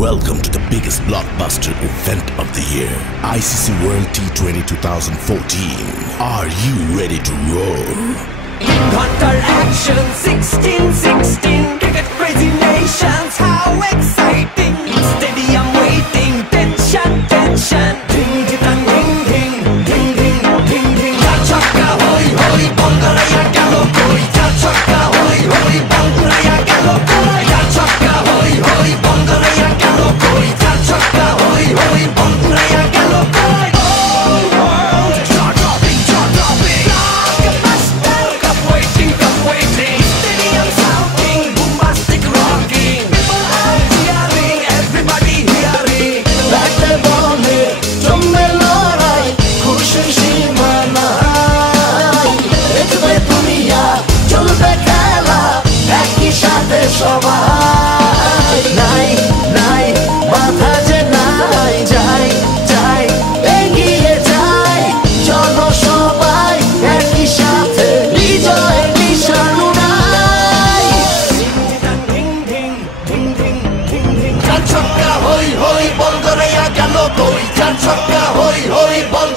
Welcome to the biggest blockbuster event of the year, ICC World T20 2014. Are you ready to roar? Hunter action 1616 Cricket crazy nations চার ছক্কা হই হই বল গেল দুই। চার ছক্কা হই হই বল